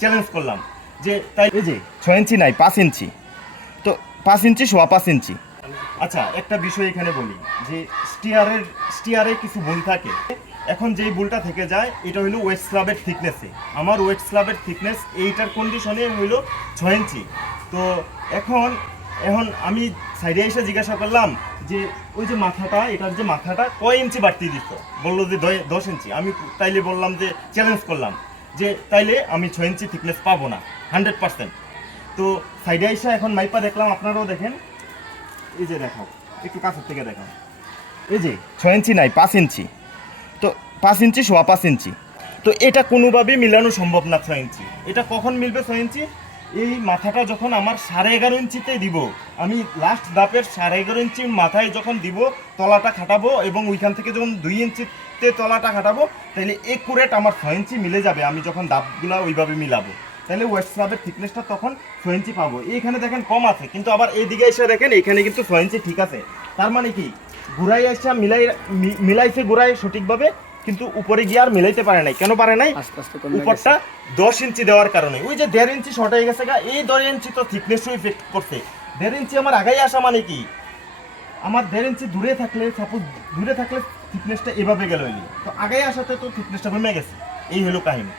Challenge করলাম যে তাই এই যে 6 ইঞ্চি নাই 5 ইঞ্চি, তো 5 ইঞ্চি সোয়া 5 ইঞ্চি। আচ্ছা একটা বিষয় এখানে বলি যে স্টিয়ারে কিছু ভুল থাকে। এখন যেই ভুলটা থেকে যায় এটা হলো ওয়েট স্ল্যাবের থিকনেসে। আমার ওয়েট স্ল্যাবের থিকনেস এইটার কন্ডিশনে হইলো 6 ইঞ্চি। তো এখন এখন আমি সাইডে এসে জিজ্ঞাসা করলাম যে ওই যে মাথাটা, এটার যে মাথাটা কয় ইঞ্চি বাড়তি দিত, বললো যে 10 ইঞ্চি। আমি তাইলে বললাম যে চ্যালেঞ্জ করলাম যে তাইলে আমি 6 ইঞ্চি থিকনেস পাবো না 100%। তো সাইডে এসে এখন মাইপা দেখলাম, আপনারাও দেখেন, এই যে দেখাও, একটু কাছের থেকে দেখাও, এই যে 6 ইঞ্চি নাই 5 ইঞ্চি, তো 5 ইঞ্চি সোয়া 5 ইঞ্চি। তো এটা কোনোভাবেই মিলানো সম্ভব না 6 ইঞ্চি। এটা কখন মিলবে 6 ইঞ্চি? এই মাথাটা যখন আমার 11.5 ইঞ্চিতে দিব, আমি লাস্ট ধাপের 11.5 ইঞ্চি মাথায় যখন দিব, তলাটা খাটাবো এবং ওইখান থেকে যখন 2 ইঞ্চিতে তলাটা খাটাবো, তাহলে একুরেট আমার 6 ইঞ্চি মিলে যাবে। আমি যখন ধাপগুলো ওইভাবে মিলাবো, তাহলে ওয়েস্ট স্ল্যাবের থিকনেসটা তখন 6 ইঞ্চি পাবো। এইখানে দেখেন কম আছে, কিন্তু আবার এইদিকে এসে দেখেন এইখানে কিন্তু 6 ইঞ্চি ঠিক আছে। তার মানে কি, ঘুরাই আসছে মিলাইছে ঘুরাই সঠিকভাবে, কিন্তু উপরে গিয়ে আর মিলাইতে পারে নাই। কেন পারে নাই? উপরটা 10 ইঞ্চি দেওয়ার কারণে। ওই যে 1.5 ইঞ্চি শর্ট হয়ে গেছে গা, এই 1.5 ইঞ্চি তো থিকনেসও ইফেক্ট করছে। 1.5 ইঞ্চি আমার আগাই আসা মানে কি, আমার 1.5 ইঞ্চি দূরে থাকলে, সাপোজ দূরে থাকলে থিকনেসটা এভাবে গেল, তো আগাই আসাতে তো থিকনেসটা কমে গেছে। এই হলো কাহিনী।